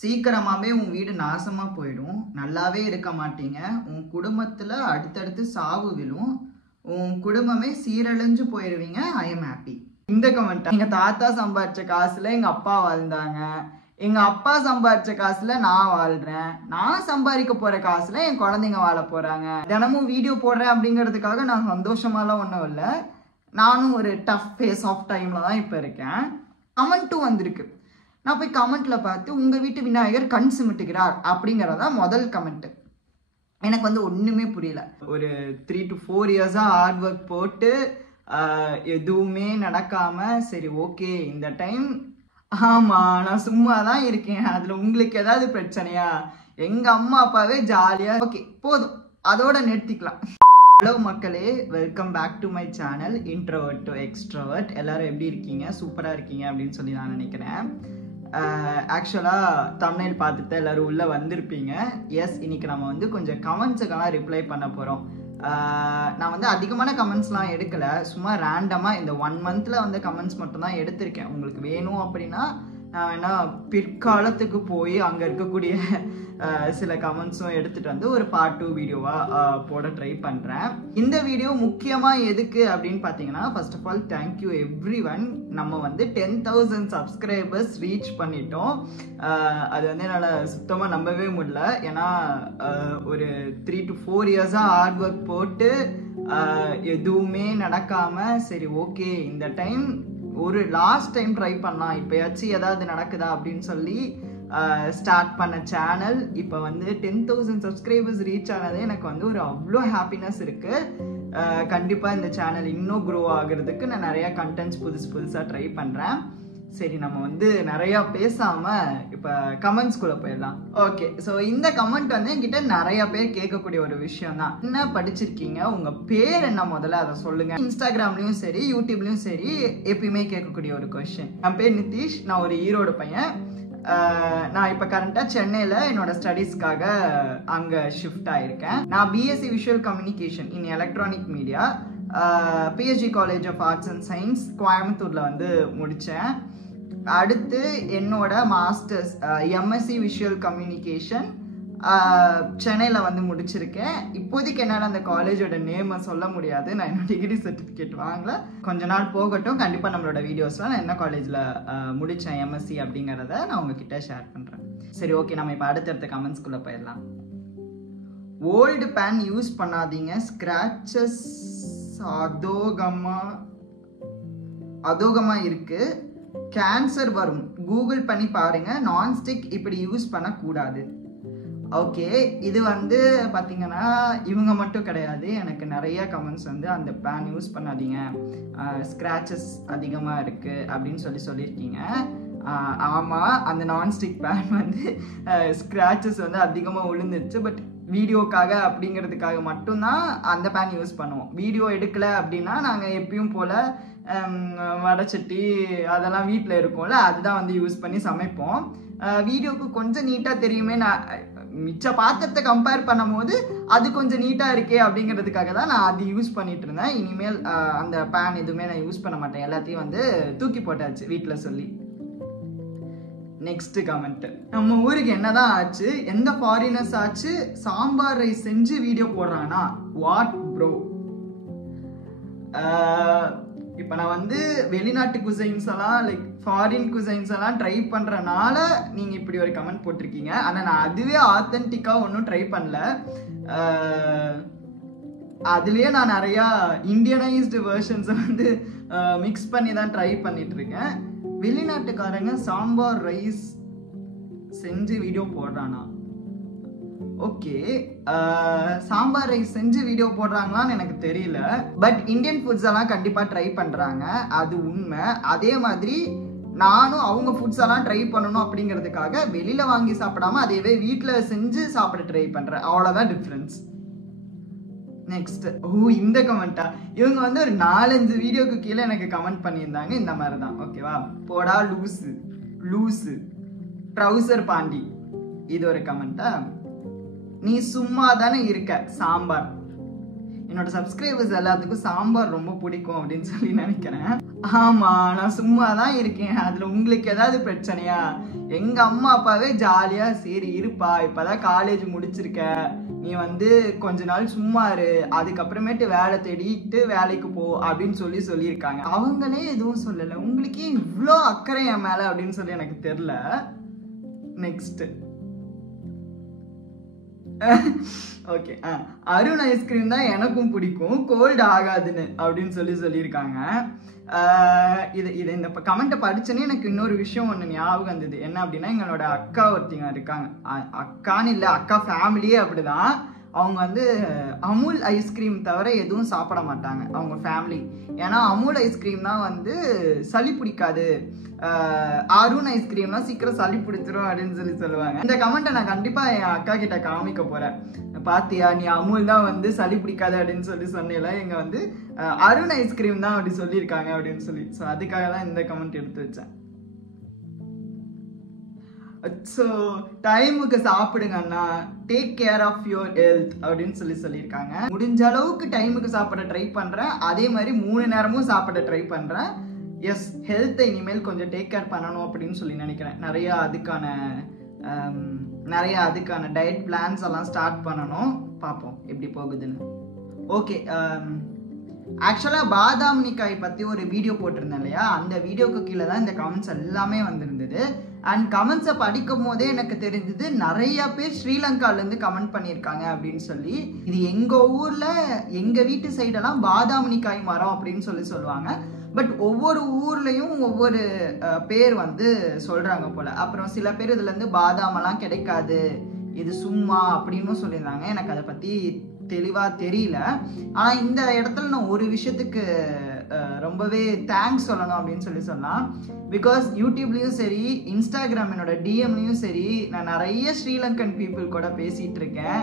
சீக்கிரமாவே உன் வீடு நாசமா போயிடும். நல்லாவே இருக்க மாட்டீங்க. உன் குடும்பத்துல அடுத்தடுத்து சாவு விழும். உன் குடும்பமே சீரழிஞ்சு போயிடுவீங்க. I am happy. இந்த கமெண்ட், எங்க தாத்தா சம்பாதிச்ச காசுல எங்க அப்பா வாழ்ந்தாங்க, எங்க அப்பா சம்பாதிச்ச காசுல நான் வாழ்றேன், நான் சம்பாதிக்க போற காசுல என் குழந்தைங்க வாழ போறாங்க. தினமும் வீடியோ போடுறேன் அப்படிங்கிறதுக்காக நான் சந்தோஷமாலாம் ஒன்றும் இல்லை. நானும் ஒரு டஃப் ஃபேஸ் ஆஃப் டைம்ல தான் இப்போ இருக்கேன். கமெண்ட்டும் வந்திருக்கு. நான் போய் கமெண்ட்ல பார்த்து உங்க வீட்டு விநாயகர் கண் சிமிட்டுகிறார் அப்படிங்கிறதா முதல் கமெண்ட். எனக்கு வந்து ஒண்ணுமே புரியல. ஒரு 3 to 4 இயர்ஸா ஹார்ட் ஒர்க் போட்டு எதுவுமே நடக்காம சரி ஓகே இந்த டைம் ஆமா நான் சும்மா தான் இருக்கேன், அதுல உங்களுக்கு ஏதாவது பிரச்சனையா, எங்க அம்மா அப்பாவே ஜாலியா ஓகே போதும் அதோட நிறுத்திக்கலாம். ஹலோ மக்களே, welcome back to my channel introvert to extrovert. எல்லாரும் எப்படி இருக்கீங்க? சூப்பராக இருக்கீங்க அப்படின்னு சொல்லி நான் நினைக்கிறேன். ஆக்சுவலாக தம்ப்நெயில் பார்த்துட்டு எல்லோரும் உள்ளே வந்திருப்பீங்க. எஸ், இன்னைக்கு நம்ம வந்து கொஞ்சம் கமெண்ட்ஸுக்கெல்லாம் ரிப்ளை பண்ண போகிறோம். நான் வந்து அதிகமான கமெண்ட்ஸ்லாம் எடுக்கலை, சும்மா ரேண்டமாக இந்த 1 மந்தில் வந்து கமெண்ட்ஸ் மட்டும்தான் எடுத்திருக்கேன். உங்களுக்கு வேணும் அப்படின்னா நான் வேணா பிற்காலத்துக்கு போய் அங்கே இருக்கக்கூடிய சில கமெண்ட்ஸும் எடுத்துகிட்டு வந்து ஒரு பார்ட் 2 வீடியோவாக போட ட்ரை பண்ணுறேன். இந்த வீடியோ முக்கியமாக எதுக்கு அப்படின்னு பார்த்தீங்கன்னா, first of all thank you everyone. நம்ம வந்து 10,000 சப்ஸ்கிரைபர்ஸ் ரீச் பண்ணிட்டோம். அது வந்து என்னால் சுத்தமாக நம்பவே முடியல. ஏன்னா ஒரு 3 to 4 இயர்ஸாக ஹார்ட் ஒர்க் போட்டு எதுவுமே நடக்காமல் சரி ஓகே இந்த டைம் ஒரு லாஸ்ட் டைம் ட்ரை பண்ணலாம், இப்போயாச்சும் ஏதாவது நடக்குதா அப்படின்னு சொல்லி ஸ்டார்ட் பண்ண சேனல் இப்போ வந்து 10,000 சப்ஸ்கிரைபர்ஸ் ரீச் ஆனதே எனக்கு வந்து ஒரு அவ்வளோ ஹாப்பினஸ் இருக்குது. கண்டிப்பாக இந்த சேனல் இன்னும் க்ரோ ஆகுறதுக்கு நான் நிறையா கண்டென்ட்ஸ் புதுசாக ட்ரை பண்ணுறேன். சரி, நம்ம வந்து நிறையா பேசாமல் இப்போ கமெண்ட்ஸ்குள்ளே போயிடலாம். ஓகே, ஸோ இந்த கமெண்ட் வந்து என்கிட்ட நிறையா பேர் கேட்கக்கூடிய ஒரு விஷயம் தான். என்ன படிச்சிருக்கீங்க, உங்கள் பேர் என்ன, முதல்ல அதை சொல்லுங்கள். இன்ஸ்டாகிராம்லேயும் சரி யூடியூப்லேயும் சரி எப்பயுமே கேட்கக்கூடிய ஒரு கொஸ்டின். என் பேர் நிதிஷ், நான் ஒரு ஈரோடு பையன். நான் இப்போ கரண்ட்டாக சென்னையில் என்னோட ஸ்டடீஸ்க்காக அங்கே ஷிஃப்ட் ஆகிருக்கேன். நான் BSc visual communication in electronic media PSG college of arts and science கோயம்புத்தூரில் வந்து முடித்தேன். அடுத்து என்னோட மாஸ்டர்ஸ் எம்எஸ்சி விஷுவல் கம்யூனிகேஷன் சென்னையில் வந்து முடிச்சிருக்கேன். இப்போதைக்கு என்னால் அந்த காலேஜோட நேமை சொல்ல முடியாது, நான் என்னோட டிகிரி சர்டிஃபிகேட் வாங்கல. கொஞ்ச நாள் போகட்டும், கண்டிப்பாக நம்மளோட வீடியோஸில் நான் என்ன காலேஜில் முடித்தேன் எம்எஸ்சி அப்படிங்கிறத நான் உங்ககிட்ட ஷேர் பண்ணுறேன். சரி ஓகே, நம்ம இப்போ அடுத்தடுத்த கமெண்ட்ஸ்குள்ளே போயிடலாம். ஓல்டு பேன் யூஸ் பண்ணாதீங்க, ஸ்க்ராச்சஸ் அதோகமாக இருக்குது, கேன்சர் வரும், கூகுள் பண்ணி பாருங்க, நான்ஸ்டிக் இப்படி யூஸ் பண்ணக்கூடாது. ஓகே, இது வந்து பார்த்தீங்கன்னா இவங்க மட்டும் கிடையாது, எனக்கு நிறைய கமெண்ட்ஸ் வந்து அந்த பேன் யூஸ் பண்ணாதீங்க, ஸ்க்ராச்சஸ் அதிகமாக இருக்குது அப்படின்னு சொல்லியிருக்கீங்க. ஆமாம், அந்த நான்ஸ்டிக் பேன் வந்து ஸ்க்ராச்சஸ் வந்து அதிகமாக விழுந்துருச்சு. பட் வீடியோக்காக அப்படிங்கிறதுக்காக மட்டும்தான் அந்த பேன் யூஸ் பண்ணுவோம். வீடியோ எடுக்கலை அப்படின்னா நாங்கள் எப்பயும் போல் வடைச்சட்டி அதெல்லாம் வீட்டில் இருக்கும்ல, அதுதான் வந்து யூஸ் பண்ணி சமைப்போம். வீடியோவுக்கு கொஞ்சம் நீட்டாக தெரியுமே, நான் மிச்ச பாத்திரத்தை கம்பேர் பண்ணும் போது அது கொஞ்சம் நீட்டாக இருக்கே அப்படிங்கிறதுக்காக தான் நான் அது யூஸ் பண்ணிட்டு இருந்தேன். இனிமேல் அந்த பேன் எதுவுமே நான் யூஸ் பண்ண மாட்டேன், எல்லாத்தையும் வந்து தூக்கி போட்டாச்சு வீட்டில் சொல்லி. நெக்ஸ்ட் கமெண்ட், நம்ம ஊருக்கு என்னதான் ஆச்சு, எந்த ஃபாரினர்ஸ் ஆச்சு சாம்பார் ரைஸ் செஞ்சு வீடியோ போடுறாங்கன்னா வாட் ப்ரோ. இப்போ நான் வந்து வெளிநாட்டு குசைன்ஸ் எல்லாம் லைக் ஃபாரின் குசைன்ஸ் எல்லாம் ட்ரை பண்ணுறனால நீங்கள் இப்படி ஒரு கமெண்ட் போட்டிருக்கீங்க. ஆனால் நான் அதுவே ஆத்தென்டிக்காக ஒன்றும் ட்ரை பண்ணல. அதுலேயே நான் நிறையா இந்தியனைஸ்டு வெர்ஷன்ஸை வந்து மிக்ஸ் பண்ணி தான் ட்ரை பண்ணிட்டு இருக்கேன். வெளிநாட்டுக்காரங்க சாம்பார் ரைஸ் செஞ்சு வீடியோ போடுறானா? ஓகே, சாம்பார் ரைஸ் செஞ்சு வீடியோ போடுறாங்களான்னு எனக்கு தெரியல. பட் இந்தியன் ஃபுட்ஸ் எல்லாம் கண்டிப்பாக ட்ரை பண்ணுறாங்க, அது உண்மை. அதே மாதிரி நானும் அவங்க ஃபுட்ஸ் எல்லாம் ட்ரை பண்ணணும் அப்படிங்கிறதுக்காக வெளியில் வாங்கி சாப்பிடாம அதையவே வீட்டில் செஞ்சு சாப்பிட ட்ரை பண்ணுறேன், அவ்வளோதான் டிஃப்ரென்ஸ். நெக்ஸ்ட், இந்த கமெண்டா, இவங்க வந்து ஒரு 4-5 வீடியோக்கு கீழே எனக்கு கமெண்ட் பண்ணியிருந்தாங்க இந்த மாதிரி தான். ஓகேவா, போடா லூசு ட்ரௌசர் பாண்டி, இது ஒரு கமெண்டா. நீ சும்மா தானே இருக்க சாம்பார். என்னோட சப்ஸ்கிரைபர்ஸ் எல்லாத்துக்கும் சாம்பார் ரொம்ப பிடிக்கும் அப்படின்னு சொல்லி நினைக்கிறேன். ஆமா, நான் சும்மா தான் இருக்கேன், அதுல உங்களுக்கு ஏதாவது பிரச்சனையா, எங்க அம்மா அப்பாவே ஜாலியா சரி இருப்பா, இப்பதான் காலேஜ் முடிச்சிருக்க, நீ வந்து கொஞ்ச நாள் சும்மா இரு, அதுக்கப்புறமேட்டு வேலை தேடிட்டு வேலைக்கு போ அப்படின்னு சொல்லியிருக்காங்க. அவங்களே எதுவும் சொல்லல, உங்களுக்கே இவ்வளோ அக்கறை என் மேல அப்படின்னு சொல்லி எனக்கு தெரியல. நெக்ஸ்ட் ஓகே, அருண் ஐஸ்கிரீம் தான் எனக்கும் பிடிக்கும், கோல்டு ஆகாதுன்னு அப்படின்னு சொல்லியிருக்காங்க. இது இந்த கமெண்ட்டை படிச்சோன்னே எனக்கு இன்னொரு விஷயம் ஒன்று ஞாபகம் வந்தது. என்ன அப்படின்னா, எங்களோட அக்கா ஒருத்திங்க இருக்காங்க, அக்கான்னு இல்லை அக்கா ஃபேமிலியே அப்படிதான். அவங்க வந்து அமுல் ஐஸ்கிரீம் தவிர எதுவும் சாப்பிட மாட்டாங்க அவங்க ஃபேமிலி. ஏன்னா அமுல் ஐஸ்கிரீம் தான் வந்து சளி பிடிக்காது, அருண் ஐஸ்கிரீம்லாம் சீக்கிரம் சளி பிடிச்சிரும் அப்படின்னு சொல்லுவாங்க. இந்த கமெண்ட்டை நான் கண்டிப்பா என் அக்கா கிட்ட காமிக்க போறேன். பாத்தியா, நீ அமுல் தான் வந்து சளி பிடிக்காது அப்படின்னு சொன்னேல, எங்க வந்து அருண் ஐஸ்கிரீம் தான் அப்படி சொல்லியிருக்காங்க அப்படின்னு சொல்லி. ஸோ அதுக்காக தான் இந்த கமெண்ட் எடுத்து வச்சேன். ஸோ டைமுக்கு சாப்பிடுங்க அண்ணா, take care of your health அப்படின்னு சொல்லியிருக்காங்க. முடிஞ்ச அளவுக்கு டைமுக்கு சாப்பிட ட்ரை பண்றேன், அதே மாதிரி 3 நேரமும் சாப்பிட ட்ரை பண்றேன். எஸ், ஹெல்த்தை இனிமேல் கொஞ்சம் டேக் கேர் பண்ணணும் அப்படின்னு சொல்லி நினைக்கிறேன். நிறைய அதுக்கான டயட் பிளான்ஸ் எல்லாம் ஸ்டார்ட் பண்ணணும். பார்ப்போம் எப்படி போகுதுன்னு. ஓகே, ஆக்சுவலாக பாதாம் நிக்காய் பற்றி ஒரு வீடியோ போட்டிருந்தேன் இல்லையா, அந்த வீடியோக்கு கீழே தான் இந்த கமெண்ட்ஸ் எல்லாமே வந்திருந்தது. அண்ட் கமெண்ட்ஸை படிக்கும் போதே எனக்கு தெரிஞ்சது நிறைய பேர் ஸ்ரீலங்காலேருந்து கமெண்ட் பண்ணியிருக்காங்க அப்படின்னு சொல்லி. இது எங்கள் ஊரில் எங்கள் வீட்டு சைடெல்லாம் பாதாம் நிக்காய் மரம் அப்படின்னு சொல்லுவாங்க. பட் ஒவ்வொரு ஊர்லேயும் ஒவ்வொரு பேர் வந்து சொல்கிறாங்க போல். அப்புறம் சில பேர் இதுலேருந்து பாதாமெல்லாம் கிடைக்காது, இது சும்மா அப்படின்னு சொல்லியிருந்தாங்க. எனக்கு அதை பற்றி தெளிவாக தெரியல. ஆனால் இந்த இடத்துல நான் ஒரு விஷயத்துக்கு ரொம்பவே தேங்க்ஸ் சொல்லணும் அப்படின்னு சொல்லலாம். பிகாஸ் யூடியூப்லேயும் சரி, இன்ஸ்டாகிராம் என்னோட டிஎம்லேயும் சரி, நான் நிறைய ஸ்ரீலங்கன் பீப்புள் கூட பேசிகிட்டு இருக்கேன்.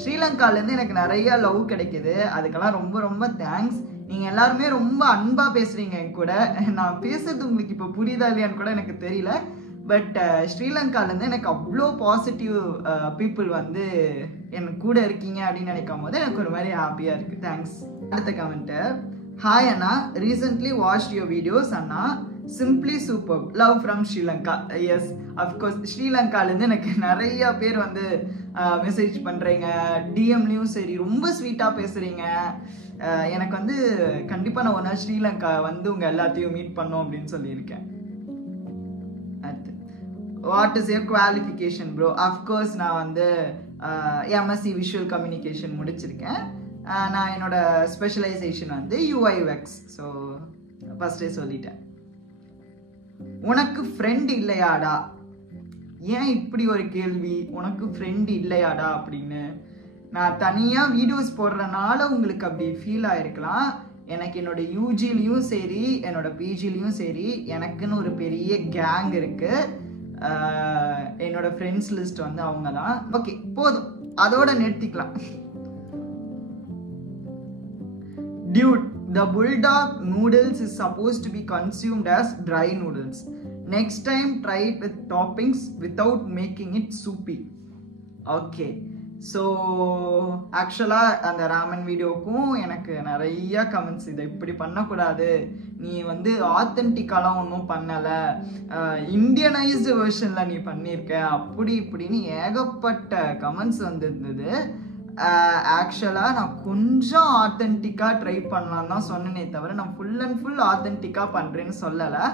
ஸ்ரீலங்காலேருந்து எனக்கு நிறைய லவ் கிடைக்குது, அதுக்கெல்லாம் ரொம்ப ரொம்ப தேங்க்ஸ். நீங்கள் எல்லாருமே ரொம்ப அன்பாக பேசுகிறீங்க என் கூட. நான் பேசுறது உங்களுக்கு இப்போ புரியுதா இல்லையான்னு கூட எனக்கு தெரியல. பட் ஸ்ரீலங்காலேருந்து எனக்கு அவ்வளோ பாசிட்டிவ் பீப்புள் வந்து எனக்கு கூட இருக்கீங்க அப்படின்னு நினைக்கும் போது எனக்கு ஒரு மாதிரி ஹாப்பியாக இருக்குது. தேங்க்ஸ். அடுத்த கமெண்ட்டு, ஹாய் அண்ணா, ரீசென்ட்லி வாட்ச்ட் யுவர் வீடியோஸ் அண்ணா, simply super, love from Sri Lanka. Yes, of course ஸ்ரீலங்காலேருந்து எனக்கு நிறைய பேர் வந்து மெசேஜ் பண்ணுறீங்க, டிஎம்லேயும் சரி, ரொம்ப ஸ்வீட்டாக பேசுகிறீங்க. எனக்கு வந்து கண்டிப்பாக நான் ஒரு நாள் ஸ்ரீலங்கா வந்து உங்கள் எல்லாத்தையும் மீட் பண்ணோம் அப்படின்னு சொல்லியிருக்கேன். அடுத்து, what is your qualification bro? Of course நான் வந்து எம்எஸ்சி விஷுவல் கம்யூனிகேஷன் முடிச்சிருக்கேன். நான் என்னோட ஸ்பெஷலைசேஷன் வந்து UI/UX. ஸோ ஃபஸ்ட்டே சொல்லிட்டேன். உனக்கு ஃப்ரெண்ட் இல்லையாடா? ஏன் இப்படி ஒரு கேள்வி, உனக்கு ஃப்ரெண்ட் இல்லையாடா அப்படின்னு? நான் தனியாக வீடியோஸ் போடுறதுனால உங்களுக்கு அப்படி ஃபீல் ஆகிருக்கலாம். எனக்கு என்னோட யூஜிலையும் சரி, என்னோட பிஜிலையும் சரி, எனக்குன்னு ஒரு பெரிய கேங் இருக்குது. என்னோட ஃப்ரெண்ட்ஸ் லிஸ்ட் வந்து அவங்க தான். ஓகே, போதும், அதோட நிறுத்திக்கலாம். Dude, the bulldog noodles is supposed to be consumed as dry noodles. Next time try it with toppings without making it soupy. Okay. So ஆக்சுவலாக அந்த ராமன் வீடியோக்கும் எனக்கு நிறைய கமெண்ட்ஸ், இதை இப்படி பண்ணக்கூடாது, நீ வந்து ஆத்தென்டிக்காலாம் ஒன்றும் பண்ணலை, இந்தியனைஸ்டு வெர்ஷனில் நீ பண்ணியிருக்க, அப்படி இப்படின்னு ஏகப்பட்ட கமெண்ட்ஸ் வந்துருந்தது. ஆக்சுவலாக நான் கொஞ்சம் ஆத்தென்டிக்காக ட்ரை பண்ணலான்னு தான் சொன்னேனே தவிர, நான் ஃபுல் அண்ட் ஃபுல் ஆத்தென்டிக்காக பண்ணுறேன்னு சொல்லலை.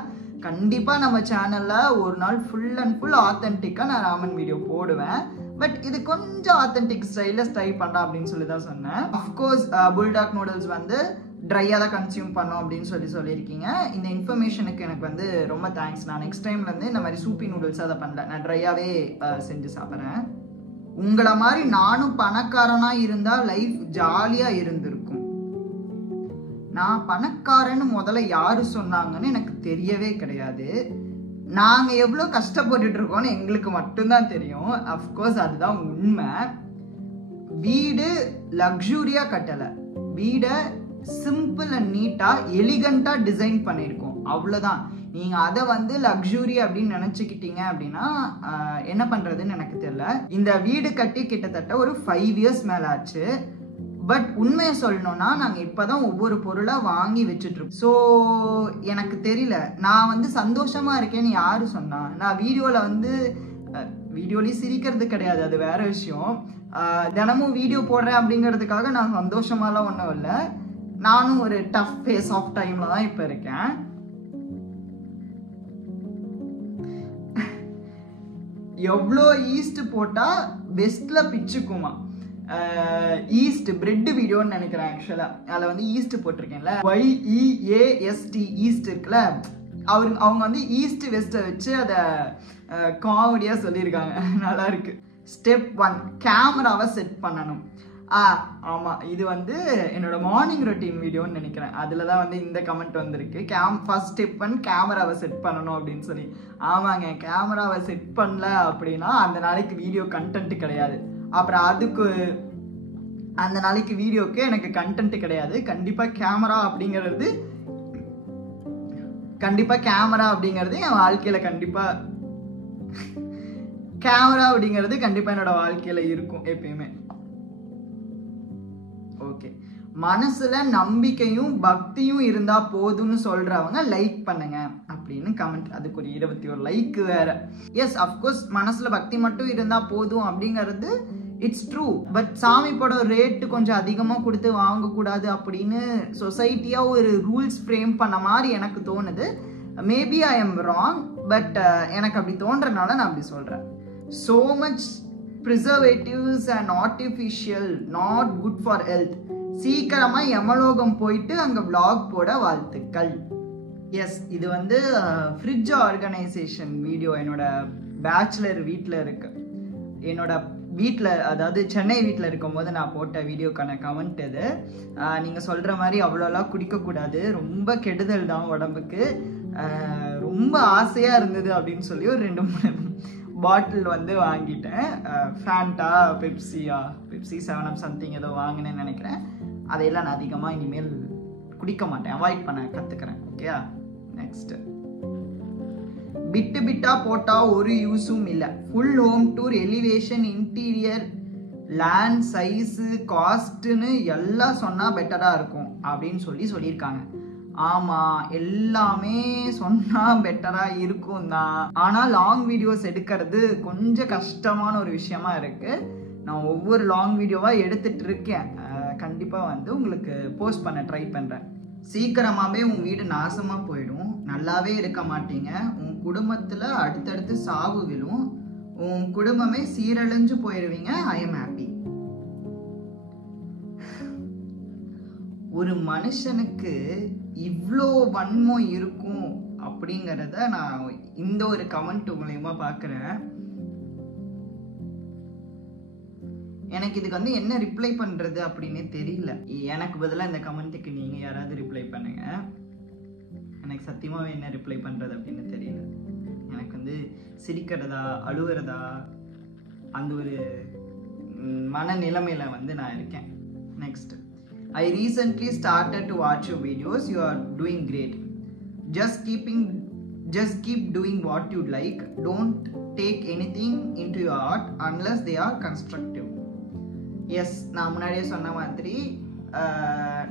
கண்டிப்பாக நம்ம சேனலில் ஒரு நாள் ஃபுல் அண்ட் ஃபுல் ஆத்தென்டிக்காக நான் ராமன் வீடியோ போடுவேன். பட் இது கொஞ்சம் ஆத்தென்டிக் ஸ்டைலில் ட்ரை பண்ணலாம் அப்படின்னு சொல்லி தான் சொன்னேன். அஃப்கோர்ஸ் புல்டாக் நூடுல்ஸ் வந்து ட்ரையாக தான் கன்சியூம் பண்ணோம் அப்படின்னு சொல்லியிருக்கீங்க. இந்த இன்ஃபர்மேஷனுக்கு எனக்கு வந்து ரொம்ப தேங்க்ஸ். நான் நெக்ஸ்ட் டைம்லேருந்து இந்த மாதிரி சூப்பி நூடுல்ஸ் அதை பண்ணல, நான் ட்ரையாகவே செஞ்சு சாப்பிட்றேன். உங்களை மாதிரி நானும் பணக்காரனாக இருந்தால் லைஃப் ஜாலியாக இருந்திருக்கும். நான் பணக்காரன்னு முதல்ல யாரு சொன்னாங்கன்னு எனக்கு தெரியவே கிடையாது. நாங்கள் எவ்வளோ கஷ்டப்பட்டுட்டு இருக்கோம்னு எங்களுக்கு மட்டும்தான் தெரியும். அஃப்கோர்ஸ் அதுதான் உண்மை. வீடு லக்ஸூரியாக கட்டலை, வீடை சிம்பிள் அண்ட் நீட்டாக எலிகண்ட்டாக டிசைன் பண்ணியிருக்கோம், அவ்வளோதான். நீங்கள் அதை வந்து லக்ஸூரி அப்படின்னு நினச்சிக்கிட்டீங்க அப்படின்னா என்ன பண்ணுறதுன்னு எனக்கு தெரியல. இந்த வீடு கட்டி கிட்டத்தட்ட ஒரு 5 years மேலே ஆச்சு. பட் உண்மையை சொல்லணும்னா நாங்கள் இப்போதான் ஒவ்வொரு பொருளாக வாங்கி வச்சுட்ருக்கோம். ஸோ எனக்கு தெரியல, நான் வந்து சந்தோஷமாக இருக்கேன்னு யார் சொன்னா? நான் வீடியோலேயும் சிரிக்கிறது கிடையாது, அது வேற விஷயம். தினமும் வீடியோ போடுறேன் அப்படிங்கிறதுக்காக நான் சந்தோஷமாலாம் ஒன்றும் இல்லை. நானும் ஒரு டஃப் ஃபேஸ் ஆஃப் டைமில் தான் இப்போ இருக்கேன். எவ்வளோ ஈஸ்ட் போட்டால் பெஸ்ட்டில் பிச்சுக்குமா? ஈஸ்ட் பிரெட் வீடியோன்னு நினைக்கிறேன். ஆக்சுவலாக அதில் வந்து ஈஸ்ட் போட்டிருக்கேன்ல, YEAST ஈஸ்ட் இருக்குல்ல, அவங்க வந்து ஈஸ்ட் வெஸ்ட்டை வச்சு அதை காமெடியாக சொல்லியிருக்காங்க. நல்லா இருக்கு. ஸ்டெப் 1, கேமராவை செட் பண்ணணும். ஆமாம், இது வந்து என்னோட மார்னிங் ரொட்டீன் வீடியோன்னு நினைக்கிறேன். அதில் தான் வந்து இந்த கமெண்ட் வந்திருக்கு. ஃபர்ஸ்ட் ஸ்டெப் 1 கேமராவை செட் பண்ணணும் அப்படின்னு சொல்லி. ஆமாங்க, கேமராவை செட் பண்ணல அப்படின்னா அந்த நாளைக்கு வீடியோ கண்டென்ட் கிடையாது. அப்புறம் அந்த நாளைக்கு வீடியோக்கு எனக்கு கண்டென்ட் கிடையாது. கண்டிப்பாக கேமரா அப்படிங்கிறது என் வாழ்க்கையில் கண்டிப்பாக என்னோட வாழ்க்கையில் இருக்கும் எப்பயுமே. ஓகே, மனசுல நம்பிக்கையும் பக்தியும் இருந்தா போதும்னு சொல்றவங்க லைக் பண்ணுங்க அப்படின்னு கமெண்ட். அதுக்கு ஒரு 21 லைக் வேற. எஸ், அஃப்கோர்ஸ் மனசுல பக்தி மட்டும் இருந்தா போதும் அப்படிங்கிறது இட்ஸ் ட்ரூ. பட் சாமி படம் ரேட்டு கொஞ்சம் அதிகமாக கொடுத்து வாங்கக்கூடாது அப்படின்னு சொசைட்டியாக ஒரு ரூல்ஸ் ஃப்ரேம் பண்ண மாதிரி எனக்கு தோணுது. Maybe I am wrong, but எனக்கு அப்படி தோன்றனால நான் அப்படி சொல்கிறேன். So much preservatives and artificial, not good for health. சீக்கிரமாக யமலோகம் போயிட்டு அங்கே vlog போட வாழ்த்துக்கள். எஸ், இது வந்து ஃப்ரிட்ஜ் ஆர்கனைசேஷன் வீடியோ என்னோட பேச்சுலர் வீட்டில் இருக்கு. என்னோட வீட்டில், அதாவது சென்னை வீட்டில் இருக்கும்போது நான் போட்ட வீடியோக்கான கமெண்ட் இது. நீங்கள் சொல்கிற மாதிரி அவ்வளோலாம் குடிக்கக்கூடாது, ரொம்ப கெடுதல் தான் உடம்புக்கு. ரொம்ப ஆசையாக இருந்தது அப்படின்னு சொல்லி ஒரு 2-3 பாட்டில் வந்து வாங்கிட்டேன். ஃபேண்டா, பெப்சி 7up சம்திங் ஏதோ வாங்கினேன்னு நினைக்கிறேன். அதையெல்லாம் நான் அதிகமாக இனிமேல் குடிக்க மாட்டேன், அவாய்ட் பண்ண கற்றுக்கிறேன். Okay, next. பிட்டா போட்டால் ஒரு யூஸும் இல்லை. Full home tour, elevation, interior, land size, காஸ்ட்டுன்னு எல்லாம் சொன்னால் பெட்டராக இருக்கும் அப்படின்னு சொல்லியிருக்காங்க. ஆமாம், எல்லாமே சொன்னால் பெட்டராக இருக்கும் தான். ஆனால் லாங் வீடியோஸ் எடுக்கிறது கொஞ்சம் கஷ்டமான ஒரு விஷயமா இருக்குது. நான் ஒவ்வொரு லாங் வீடியோவாக எடுத்துகிட்டு இருக்கேன். கண்டிப்பாக வந்து உங்களுக்கு போஸ்ட் பண்ண ட்ரை பண்ணுறேன். சீக்கிரமாகவே உன் வீடு நாசமாக போயிடும், நல்லாவே இருக்க மாட்டீங்க. உன் குடும்பத்தில் அடுத்தடுத்து சாவு விழும், உன் குடும்பமே சீரழிஞ்சு போயிடுவீங்க. I am happy. ஒரு மனுஷனுக்கு இவ்வளோ வன்மம் இருக்கும் அப்படிங்கிறத நான் இந்த ஒரு கமெண்ட் மூலயமா பார்க்குறேன். எனக்கு இதுக்கு வந்து என்ன ரிப்ளை பண்ணுறது அப்படின்னே தெரியல. எனக்கு பதிலாக இந்த கமெண்ட்டுக்கு நீங்கள் யாராவது ரிப்ளை பண்ணுங்க. எனக்கு சத்தியமாகவே என்ன ரிப்ளை பண்ணுறது அப்படின்னு தெரியல. எனக்கு வந்து சிரிக்கிறதா அழுகிறதா அந்த ஒரு மனநிலைமையில் வந்து நான் இருக்கேன். Next, I recently started to watch your videos. You are doing great. Just keep doing what you like. Don't take anything into your art unless they are constructive. Yes, நான் முன்னாடியே சொன்ன மாதிரி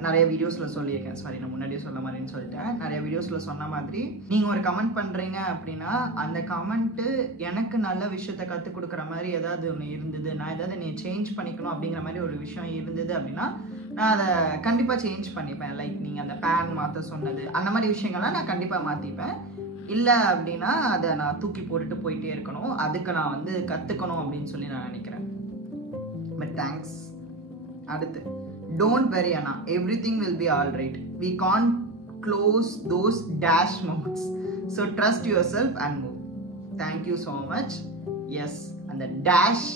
நிறைய வீடியோஸில் சொல்லியிருக்கேன். சாரி, நான் முன்னாடியே சொன்ன மாதிரின்னு சொல்லிட்டேன். நிறைய வீடியோஸில் சொன்ன மாதிரி நீங்கள் ஒரு கமெண்ட் பண்ணுறீங்க அப்படின்னா அந்த கமெண்ட்டு எனக்கு நல்ல விஷயத்தை கற்றுக் கொடுக்குற மாதிரி ஏதாவது ஒன்று இருந்தது, நான் ஏதாவது நீ சேஞ்ச் பண்ணிக்கணும் அப்படிங்கிற மாதிரி ஒரு விஷயம் இருந்தது அப்படின்னா நான் அதை கண்டிப்பாக சேஞ்ச் பண்ணிப்பேன். லைக் நீங்கள் அந்த பேன் மாற்ற சொன்னது, அந்த மாதிரி விஷயங்கள்லாம் நான் கண்டிப்பாக மாற்றிப்பேன். இல்லை அப்படின்னா அதை நான் தூக்கி போட்டுட்டு போயிட்டே இருக்கணும், அதுக்கு நான் வந்து கற்றுக்கணும் அப்படின்னு சொல்லி நான் நினைக்கிறேன். But thanks. அடுத்து, டோன்ட் வெரி அண்ணா, everything will be all right. We can't close those dash mouths, so trust your self and move. Thank you so much. Yes, அந்த டேஷ்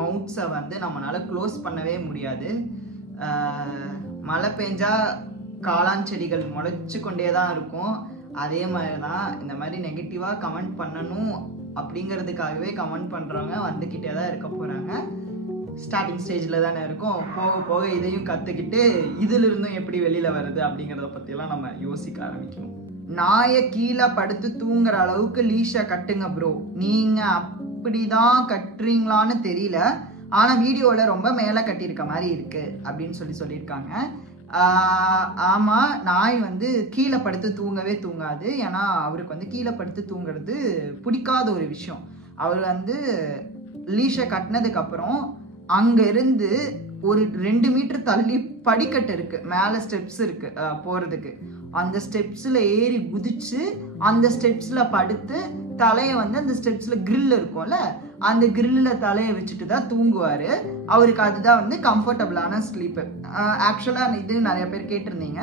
மவுத்ஸை வந்து நம்மளால் க்ளோஸ் பண்ணவே முடியாது. மழை பெஞ்சா காளான் செடிகள் முளைச்சு கொண்டே தான் இருக்கும். அதே மாதிரி தான் இந்த மாதிரி நெகட்டிவாக கமெண்ட் பண்ணணும் அப்படிங்கிறதுக்காகவே கமெண்ட் பண்ணுறவங்க வந்துக்கிட்டே தான் இருக்க போகிறாங்க. ஸ்டார்டிங் ஸ்டேஜில் தானே இருக்கும். போக போக இதையும் கற்றுக்கிட்டு இதிலிருந்தும் எப்படி வெளியில் வருது அப்படிங்கிறத பற்றியெல்லாம் நம்ம யோசிக்க ஆரம்பிக்கணும். நாயை கீழே படுத்து தூங்குற அளவுக்கு லீஷை கட்டுங்க ப்ரோ. நீங்கள் அப்படி தான் கட்டுறீங்களான்னு தெரியல, ஆனால் வீடியோவில் ரொம்ப மேலே கட்டியிருக்க மாதிரி இருக்குது அப்படின்னு சொல்லியிருக்காங்க. ஆமாம், நாய் வந்து கீழே படுத்து தூங்கவே தூங்காது. ஏன்னா அவருக்கு வந்து கீழே படுத்து தூங்குறது பிடிக்காத ஒரு விஷயம். அவர் வந்து லீஷை கட்டினதுக்கப்புறம் அங்கேருந்து ஒரு 2 மீட்டர் தள்ளி படிக்கட்டு இருக்குது, மேலே ஸ்டெப்ஸ் இருக்குது போகிறதுக்கு. அந்த ஸ்டெப்ஸில் ஏறி குதிச்சு அந்த ஸ்டெப்ஸில் படுத்து தலையை வந்து அந்த ஸ்டெப்ஸில் கிரில் இருக்கும்ல, அந்த கிரில்லில் தலையை வச்சுட்டு தான் தூங்குவார். அவருக்கு அதுதான் வந்து கம்ஃபர்டபுளான ஸ்லீப்பு. ஆக்சுவலாக இது நிறைய பேர் கேட்டிருந்தீங்க.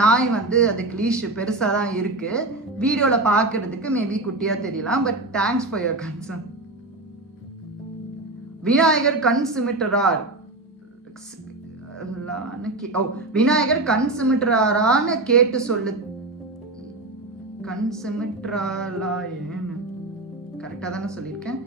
நாய் வந்து அதுக்கு லீஷ் பெருசாக தான் இருக்குது. வீடியோவில் பார்க்கறதுக்கு மேபி குட்டியாக தெரியலாம். But thanks for your concern. Vinayagar கண் சிமிட்டரார் விநாயகர் கண் சிமிட்டராரான்னு கேட்டு சொல்லு. கண் சிமிட்டராலா ஏன்னு கரெக்டாக தானே சொல்லியிருக்கேன்.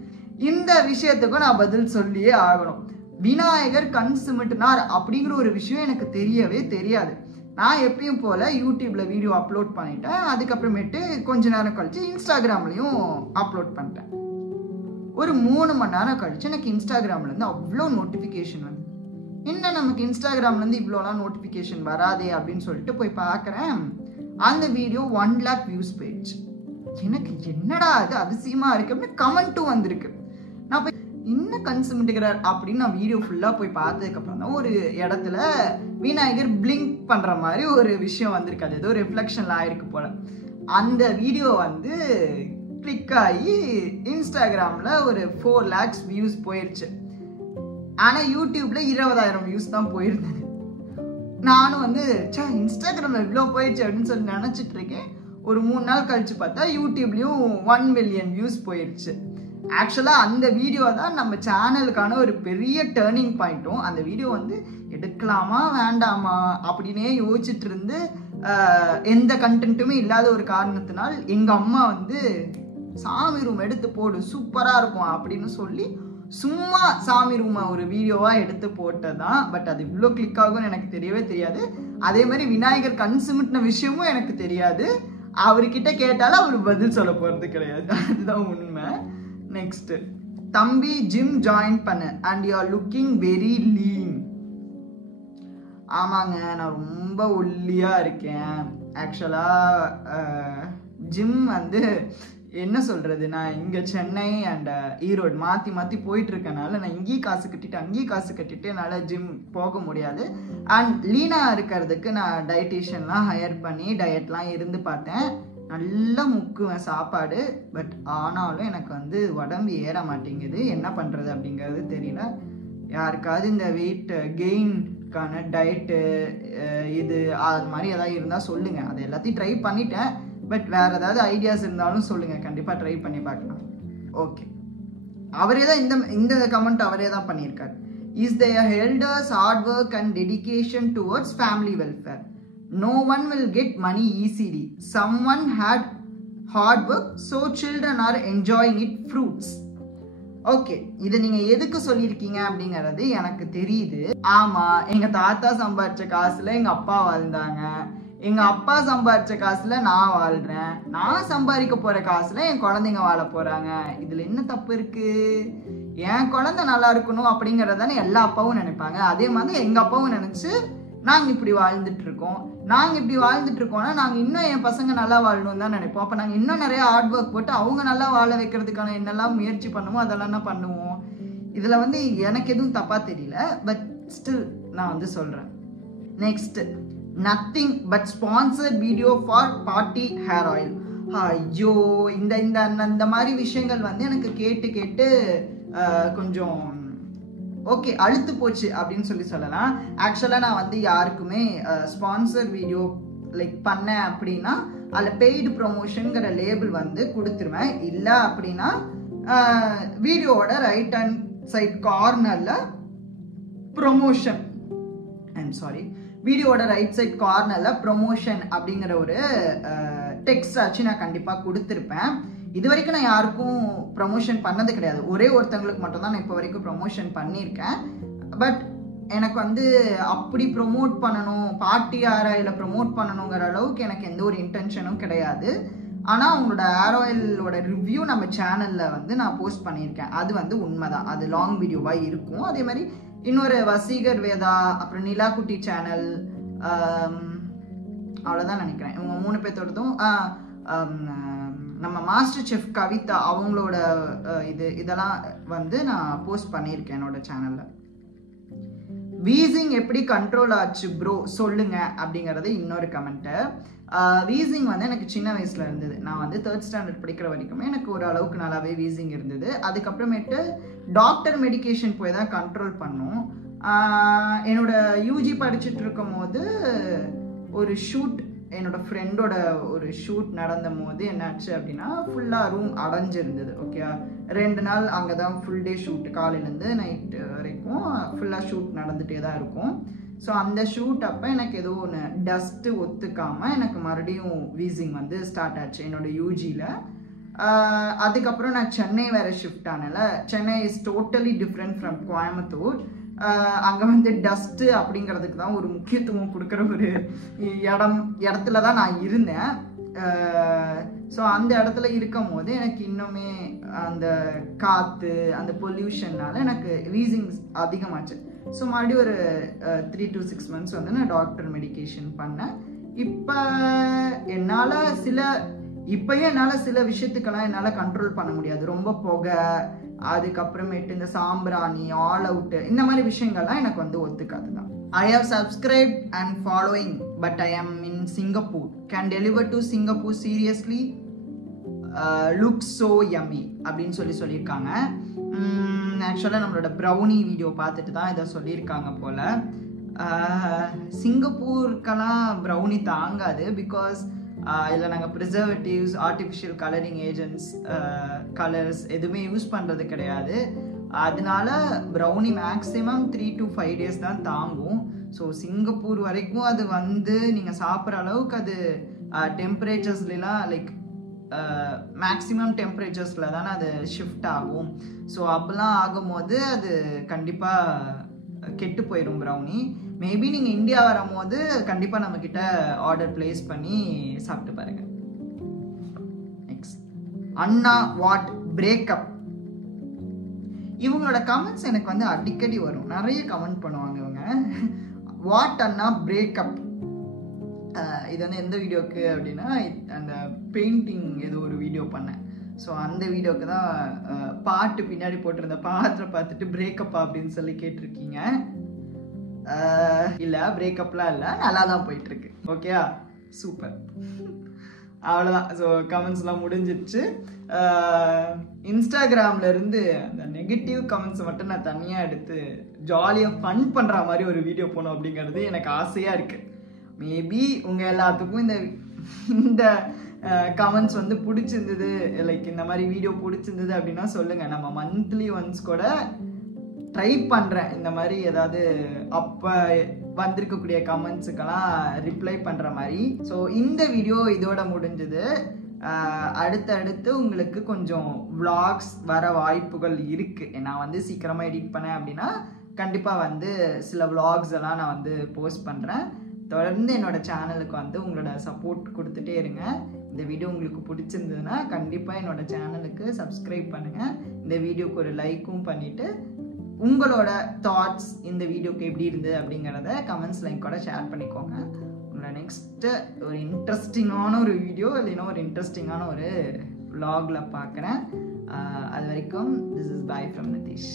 இந்த விஷயத்துக்கும் நான் பதில் சொல்லியே ஆகணும். விநாயகர் கண் சிமிட்டினார் அப்படிங்கிற ஒரு விஷயம் எனக்கு தெரியவே தெரியாது. நான் எப்பயும் போல யூடியூப்ல வீடியோ அப்லோட் பண்ணிட்டேன். அதுக்கப்புறமேட்டு கொஞ்ச நேரம் கழிச்சு இன்ஸ்டாகிராம்லையும் அப்லோட் பண்ணிட்டேன். ஒரு 3 மணி நேரம் கழிச்சு எனக்கு இன்ஸ்டாகிராம்லேருந்து அவ்வளோ நோட்டிஃபிகேஷன் வந்து, என்ன நமக்கு இன்ஸ்டாகிராம்லேருந்து இவ்வளோலாம் நோட்டிஃபிகேஷன் வராதே அப்படின்னு சொல்லிட்டு போய் பார்க்குறேன். அந்த வீடியோ 1 lakh வியூஸ் போயிடுச்சு. எனக்கு என்னடா அது அதிசயமாக இருக்கு அப்படின்னு கமெண்ட்டும் வந்திருக்கு. நான் போய் என்ன கன்சூமிட்டுக்கிறார் அப்படின்னு நான் வீடியோ ஃபுல்லாக போய் பார்த்ததுக்கப்புறம் தான் ஒரு இடத்துல விநாயகர் பிளிங்க் பண்ணுற மாதிரி ஒரு விஷயம் வந்திருக்கு. அது ஏதோ ரிஃப்ளெக்ஷனில் ஆயிருக்கு போல. அந்த வீடியோ வந்து கிளிக் ஆகி இன்ஸ்டாகிராமில் ஒரு 4 lakhs வியூஸ் போயிடுச்சு. ஆனால் யூடியூப்ல 20,000 வியூஸ் தான் போயிருந்தது. நானும் வந்து இன்ஸ்டாகிராமில் இவ்வளோ போயிடுச்சு அப்படின்னு சொல்லி நினச்சிட்டு இருக்கேன். ஒரு 3 நாள் கழிச்சு பார்த்தா யூடியூப்லேயும் 1 million வியூஸ் போயிடுச்சு. ஆக்சுவலாக அந்த வீடியோ தான் நம்ம சேனலுக்கான ஒரு பெரிய டேர்னிங் பாயிண்ட்டும். அந்த வீடியோ வந்து எடுக்கலாமா வேண்டாமா அப்படின்னே யோசிச்சுட்டு இருந்து எந்த கண்டென்ட்டுமே இல்லாத ஒரு காரணத்தினால் எங்கள் அம்மா வந்து சாமி ரூம் எடுத்து போடு சூப்பராக இருக்கும் அப்படின்னு சொல்லி சும்மா சாமி ரூமை ஒரு வீடியோவாக எடுத்து போட்டதான். பட் அது இவ்வளோ கிளிக் ஆகும்னு எனக்கு தெரியவே தெரியாது. அதே மாதிரி விநாயகர் கண் சிமிட்டின விஷயமும் எனக்கு தெரியாது. அவர்கிட்ட கேட்டாலும் அவர் பதில் சொல்ல போகிறது கிடையாது. அதுதான் உண்மை. நெக்ஸ்ட், தம்பி ஜிம் ஜாயின் பண்ணு and you are looking very lean. ஆமாங்க, நான் ரொம்ப ஒல்லியாக இருக்கேன். ஆக்சுவலாக ஜிம் வந்து என்ன சொல்கிறது, நான் இங்கே சென்னை அண்ட் ஈரோடு மாற்றி மாற்றி போயிட்டுருக்கனால நான் இங்கேயும் காசு கட்டிட்டு அங்கேயும் காசு கட்டிட்டு என்னால் ஜிம் போக முடியாது. அண்ட் லீனாக இருக்கிறதுக்கு நான் டயட்டீஷியன்லாம் ஹையர் பண்ணி டயட்லாம் இருந்து பார்த்தேன். நல்லா முக்குவேன் சாப்பாடு. பட் ஆனாலும் எனக்கு வந்து உடம்பு ஏற மாட்டேங்குது. என்ன பண்ணுறது அப்படிங்கிறது தெரியல. யாருக்காவது இந்த வெயிட் கெயின்கான டயட்டு இது அது மாதிரி எதாவது இருந்தால் சொல்லுங்கள். அது எல்லாத்தையும் ட்ரை பண்ணிட்டேன். பட் வேறு ஏதாவது ஐடியாஸ் இருந்தாலும் சொல்லுங்கள், கண்டிப்பாக ட்ரை பண்ணி பார்க்கலாம். ஓகே, அவரே தான் இந்த கமெண்ட் அவரே தான் பண்ணியிருக்காரு. Is there elders hard work and dedication towards family welfare. No one will get money easily. Someone had hard work, so children are enjoying it fruits. Okay, இதை நீங்கள் எதுக்கு சொல்லியிருக்கீங்க அப்படிங்கிறது எனக்கு தெரியுது. ஆமாம், எங்கள் தாத்தா சம்பாதிச்ச காசில் எங்கள் அப்பா வாழ்ந்தாங்க. எங்கள் அப்பா சம்பாதிச்ச காசில் நான் வாழ்கிறேன். நான் சம்பாதிக்க போகிற காசில் என் குழந்தைங்க வாழ போகிறாங்க. இதில் என்ன தப்பு இருக்குது? என் குழந்தை நல்லா இருக்கணும் அப்படிங்கிறதானே எல்லா அப்பாவும் நினைப்பாங்க. அதே மாதிரி எங்கள் அப்பாவும் நினச்சி நாங்கள் இப்படி வாழ்ந்துட்டு இருக்கோம். நாங்கள் இப்படி வாழ்ந்துட்டு இருக்கோம்னா நாங்கள் இன்னும் என் பசங்க நல்லா வாழணும்னு தான் நினைப்போம். அப்போ நாங்கள் இன்னும் நிறைய ஹார்ட் ஒர்க் போட்டு அவங்க நல்லா வாழ வைக்கிறதுக்கான என்னெல்லாம் முயற்சி பண்ணுமோ அதெல்லாம் தான் பண்ணுவோம். இதில் வந்து எனக்கு எதுவும் தப்பாக தெரியல. பட் ஸ்டில் நான் வந்து சொல்கிறேன். Next, nothing but sponsored video for party hair oil. ஐயோ, இந்த மாதிரி விஷயங்கள் வந்து எனக்கு கேட்டு கேட்டு கொஞ்சம் ஓகே அழுத்து போச்சு அப்படின்னு சொல்லலாம். ஆக்சுவலாக நான் வந்து யாருக்குமே ஸ்பான்சர் வீடியோ லைக் பண்ணேன் அப்படின்னா அதில் பெய்டு ப்ரொமோஷனுங்கிற லேபிள் வந்து கொடுத்துருவேன். இல்லை அப்படின்னா வீடியோவோட ரைட் ஹேண்ட் சைட் கார்னரில் ப்ரொமோஷன் வீடியோவோட ரைட் சைட் கார்னரில் ப்ரொமோஷன் அப்படிங்கிற ஒரு டெக்ஸ்ட் ஆச்சு நான் கண்டிப்பாக கொடுத்துருப்பேன். இது வரைக்கும் நான் யாருக்கும் ப்ரமோஷன் பண்ணது கிடையாது. ஒரே ஒருத்தங்களுக்கு மட்டும்தான் நான் இப்போ வரைக்கும் ப்ரமோஷன் பண்ணியிருக்கேன். பட் எனக்கு வந்து அப்படி ப்ரொமோட் பண்ணணும், பார்ட்டி ஆராயில் ப்ரொமோட் பண்ணணுங்கிற அளவுக்கு எனக்கு எந்த ஒரு இன்டென்ஷனும் கிடையாது. ஆனால் அவங்களோட ஹேர் ஆயிலோட ரிவ்யூ நம்ம சேனலில் வந்து நான் போஸ்ட் பண்ணியிருக்கேன். அது வந்து உண்மைதான், அது லாங் வீடியோவாக இருக்கும். அதே மாதிரி இன்னொரு வசீகர் வேதா, அப்புறம் நிலாக்குட்டி சேனல், அவ்வளோதான் நினைக்கிறேன். இவங்க 3 பேர்த்தோடதும் நம்ம மாஸ்டர் செஃப் கவிதா அவங்களோட இதெல்லாம் வந்து நான் போஸ்ட் பண்ணியிருக்கேன் என்னோட சேனலில். வீசிங் எப்படி கண்ட்ரோல் ஆச்சு ப்ரோ சொல்லுங்க அப்படிங்கிறது இன்னொரு கமெண்ட்டு. வீசிங் வந்து எனக்கு சின்ன வயசில் இருந்தது. நான் வந்து 3rd ஸ்டாண்டர்ட் படிக்கிற வரைக்குமே எனக்கு ஒரு அளவுக்கு நல்லாவே வீசிங் இருந்தது. அதுக்கப்புறமேட்டு டாக்டர் மெடிக்கேஷன் போய் தான் கண்ட்ரோல் பண்ணோம். என்னோட யூஜி படிச்சுட்டு இருக்கும் போது ஒரு ஷூட், என்னோட ஃப்ரெண்டோட ஒரு ஷூட் நடந்த போது என்னாச்சு அப்படின்னா ஃபுல்லாக ரூம் அடைஞ்சிருந்தது. ஓகே, 2 நாள் அங்கே தான் ஃபுல் டே ஷூட், காலையிலேருந்து நைட்டு வரைக்கும் ஃபுல்லாக ஷூட் நடந்துகிட்டே தான் இருக்கும். ஸோ அந்த ஷூட் அப்போ எனக்கு ஏதோ ஒன்று டஸ்ட்டு ஒத்துக்காமல் எனக்கு மறுபடியும் வீசிங் வந்து ஸ்டார்ட் ஆச்சு என்னோடய யூஜியில். அதுக்கப்புறம் நான் சென்னை வேறு ஷிஃப்ட் ஆனல. Chennai is totally different from Coimbatore. அங்கே வந்து டஸ்ட்டு அப்படிங்கிறதுக்கு தான் ஒரு முக்கியத்துவம் கொடுக்குற ஒரு இடத்துல தான் நான் இருந்தேன். ஸோ அந்த இடத்துல இருக்கும் போது எனக்கு இன்னுமே அந்த காற்று, அந்த பொல்யூஷன்னால எனக்கு வீசிங் அதிகமாச்சு. ஸோ மறுபடியும் ஒரு 3 to 6 months வந்து நான் டாக்டர் மெடிக்கேஷன் பண்ணேன். இப்போயும் என்னால் சில விஷயத்துக்கெல்லாம் என்னால் கண்ட்ரோல் பண்ண முடியாது. ரொம்ப புகை, அதுக்கப்புறமேட்டு இந்த சாம்பிராணி, ஆல் அவுட்டு, இந்த மாதிரி விஷயங்கள்லாம் எனக்கு வந்து ஒத்துக்காது தான். I have subscribed and following but I am in Singapore. Can deliver to Singapore seriously? Looks so yummy அப்படின்னு சொல்லியிருக்காங்க. ஆக்சுவலாக நம்மளோட ப்ரௌனி வீடியோ பார்த்துட்டு தான் இதை சொல்லியிருக்காங்க போல். சிங்கப்பூருக்கெல்லாம் ப்ரௌனி தாங்காது. பிகாஸ் இதில் நாங்கள் preservatives, artificial colouring agents, colours எதுவுமே யூஸ் பண்ணுறது கிடையாது. அதனால ப்ரௌனி மேக்ஸிமம் 3 to 5 days தான் தாங்கும். ஸோ சிங்கப்பூர் வரைக்கும் அது வந்து நீங்கள் சாப்பிட்ற அளவுக்கு அது டெம்பரேச்சர்ஸ்லாம் லைக் மேக்ஸிமம் டெம்பரேச்சர்ஸில் தானே அது ஷிஃப்ட் ஆகும். ஸோ அப்போல்லாம் ஆகும்போது அது கண்டிப்பாக கெட்டு போயிடும் ப்ரௌனி. மேபி நீங்கள் இந்தியா வரும்போது கண்டிப்பாக நம்மக்கிட்ட ஆர்டர் பிளேஸ் பண்ணி சாப்பிட்டு பாருங்கள். Next, Anna what breakup. இவங்களோட கமெண்ட்ஸ் எனக்கு வந்து அடிக்கடி வரும். நிறைய கமெண்ட் பண்ணுவாங்க இவங்க. What Anna breakup. இது வந்து எந்த வீடியோக்கு அப்படின்னா, அந்த பெயிண்டிங் ஏதோ ஒரு வீடியோ பண்ணேன். ஸோ அந்த வீடியோக்கு தான் பாட்டு பின்னாடி போட்டிருந்த பாட்டை பார்த்துட்டு பிரேக்கப்பா அப்படின்னு சொல்லி கேட்டிருக்கீங்க. இல்லை, பிரேக்கப்லாம் இல்லை, நல்லா தான் போயிட்டுருக்கு. ஓகேயா, சூப்பர். அவ்வளோதான். ஸோ கமெண்ட்ஸ்லாம் முடிஞ்சிடுச்சு. இன்ஸ்டாகிராமில் இருந்து அந்த நெகட்டிவ் கமெண்ட்ஸை மட்டும் நான் தனியாக எடுத்து ஜாலியாக ஃபன் பண்ணுற மாதிரி ஒரு வீடியோ போகணும் அப்படிங்கிறது எனக்கு ஆசையாக இருக்குது. மேபி உங்கள் எல்லாத்துக்கும் இந்த கமெண்ட்ஸ் வந்து பிடிச்சிருந்தது, லைக் இந்த மாதிரி வீடியோ பிடிச்சிருந்தது அப்படின்னா சொல்லுங்கள். நம்ம மந்த்லி ஒன்ஸ் கூட ட்ரை பண்ணுறேன் இந்த மாதிரி ஏதாவது அப்போ வந்திருக்கக்கூடிய கமெண்ட்ஸுக்கெல்லாம் ரிப்ளை பண்ணுற மாதிரி. ஸோ இந்த வீடியோ இதோட முடிஞ்சது. அடுத்தடுத்து உங்களுக்கு கொஞ்சம் விளாக்ஸ் வர வாய்ப்புகள் இருக்குது. நான் வந்து சீக்கிரமாக எடிட் பண்ணேன் அப்படின்னா கண்டிப்பாக வந்து சில விளாக்ஸ் எல்லாம் நான் வந்து போஸ்ட் பண்ணுறேன். தொடர்ந்து என்னோடய சேனலுக்கு வந்து உங்களோட சப்போர்ட் கொடுத்துட்டே இருங்க. இந்த வீடியோ உங்களுக்கு பிடிச்சிருந்ததுன்னா கண்டிப்பாக என்னோடய சேனலுக்கு சப்ஸ்கிரைப் பண்ணுங்கள். இந்த வீடியோக்கு ஒரு லைக்கும் பண்ணிவிட்டு உங்களோட தாட்ஸ் இந்த வீடியோக்கு எப்படி இருந்தது அப்படிங்கிறத கமெண்ட்ஸ் லைக் கூட ஷேர் பண்ணிக்கோங்க. உங்களை நெக்ஸ்ட்டு ஒரு இன்ட்ரெஸ்டிங்கான ஒரு வீடியோ இல்லைன்னா ஒரு இன்ட்ரெஸ்டிங்கான ஒரு vlogல பார்க்குறேன். அது வரைக்கும் this is by from Nitish.